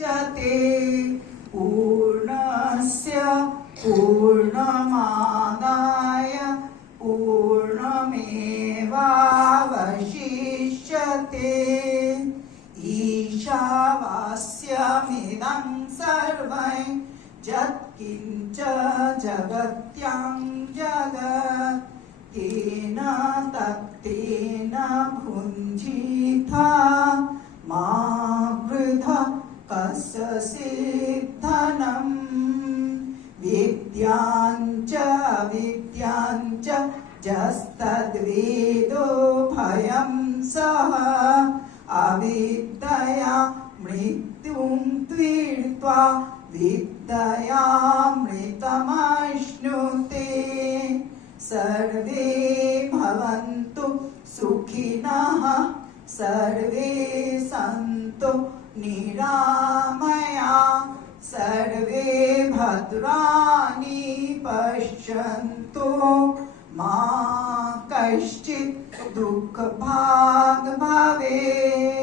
मुच्यते पूर्णस्य पूर्णमादाय पूर्णमेवावशिष्यते ईशावास्यमिदं सर्वं यत्किञ्च जगत्यां जगत् तेन तत्तेन भुञ्जीथा मा वृथा कस्यचिद्धनम् विद्याञ्च विद्याञ्च यस्तद्वेदो भयं सः अविद्यया मृत्युं त्वीत्वा विद्ययामृतमश्नुते सर्वे भवन्तु सुखिनः सर्वे सन्तु निरामया सर्वे भद्राणि पश्यन्तु मा कश्चित् दुःखभाग् भवेत्।